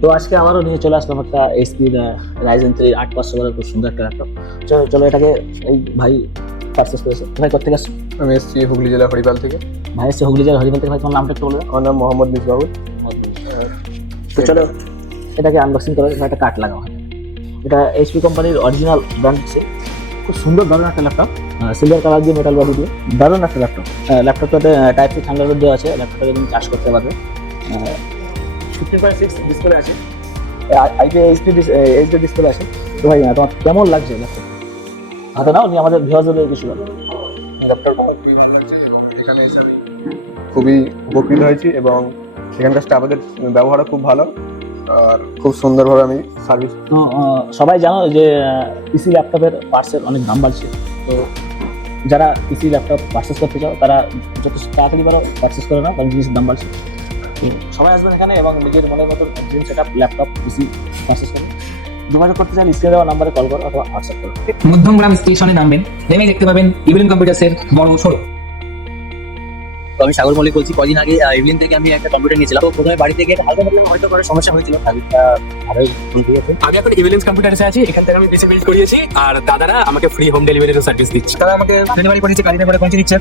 তো আজকে আবারও নিয়ে চলে আসলাম একটা এইচপি রাইজেন 3 8500 বলে খুব সুন্দর একটা ল্যাপটপ। চলো চলো এটাকে এই ভাই পারচেস করেছে। ভাই কোথেকে আসছো? আমি এসেছি হুগলি জেলা হরিপাল থেকে। ভাই এসে হুগলি জেলার হরিপাল থেকে। ভাই তোমার নামটা একটু বলবে? আমার নাম মোহাম্মদ মিসবাহুল। তো চলো এটাকে আনবক্সিং করে একটা কাট লাগাও। এটা এইচপি কোম্পানির অরিজিনাল ব্র্যান্ড, খুব সুন্দর দারুণ একটা ল্যাপটপ, সিলভার কালার দিয়ে মেটাল বডি দিয়ে দারুণ একটা ল্যাপটপ। ল্যাপটপটাতে টাইপ সি থান্ডারবার্ড দেওয়া আছে, ল্যাপটপটাকে তুমি চার্জ করতে পারবে। 15.6 ডিসপ্লে আছে, এইচডি ডিসপ্লে আছে। তো ভাই তোমার কেমন লাগছে ল্যাপটপ? হাতে নাও, নিয়ে আমাদের ভিউয়ারদের কিছু বলো। ল্যাপটপটা খুবই ভালো লাগছে এবং এখানে এসে খুবই উপকৃত হয়েছি এবং এখানকার স্টাফদের ব্যবহারও খুব ভালো আর খুব সুন্দরভাবে আমি সার্ভিস। তো সবাই জানো যে পিসি ল্যাপটপের পার্টসের অনেক দাম বাড়ছে। তো যারা পিসি ল্যাপটপ পারচেস করতে চাও তারা যত তাড়াতাড়ি পারো পারচেস করে নাও, কারণ জিনিসের দাম বাড়ছে। তো সবাই আসবেন এখানে এবং নিজের মনের মতো dream setup laptop PC purchase করুন। যোগাযোগ করতে চাইলে স্ক্রিনে দেওয়া নাম্বারে কল করো অথবা হোয়াটসঅ্যাপ করো। মধ্যমগ্রাম স্টেশনে নামবেন, নেমেই দেখতে পাবেন ইভিলিন কম্পিউটার্সের বড় শোরুম। তো আমি সাগর মল্লিক বলছি। কদিন আগে ইভিলিন থেকে আমি একটা কম্পিউটার নিয়েছিলাম। তো প্রথমে বাড়িতে গিয়ে হালকা পাতলা হয়তো করার সমস্যা হয়েছিল, সার্ভিসটা ভালোই ফুল দিয়েছে। আমি এখন ইভিলিন্স কম্পিউটার্সে আছি, এখান থেকে আমি পিসি বিল্ড করিয়েছি আর দাদারা আমাকে ফ্রি হোম ডেলিভারির সার্ভিস দিচ্ছে। তারা আমাকে ডেলিভারি করেছে, গাড়িতে করে পৌঁছে দিচ্ছে।